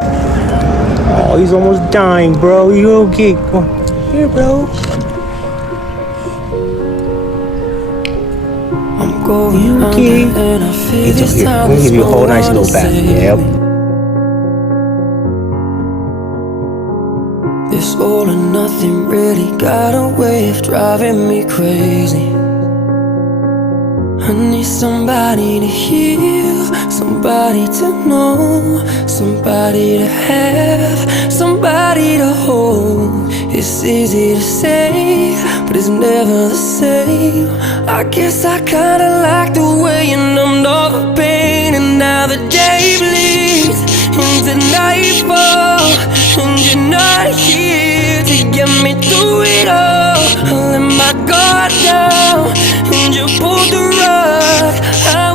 Oh, he's almost dying, bro. You okay? Come on. Here, bro. I'm going okay? under and I feel It's this here. time Let me is give you a whole no nice one to little bath. save Yep. me. This all or nothing really got a way of driving me crazy. I need somebody to heal, somebody to know, somebody to have, somebody to hold. It's easy to say, but it's never the same. I guess I kinda like the way you numbed all the pain. And now the day bleeds into nightfall, and you're not here to get me through it all. I let my guard down and you pulled the rug. I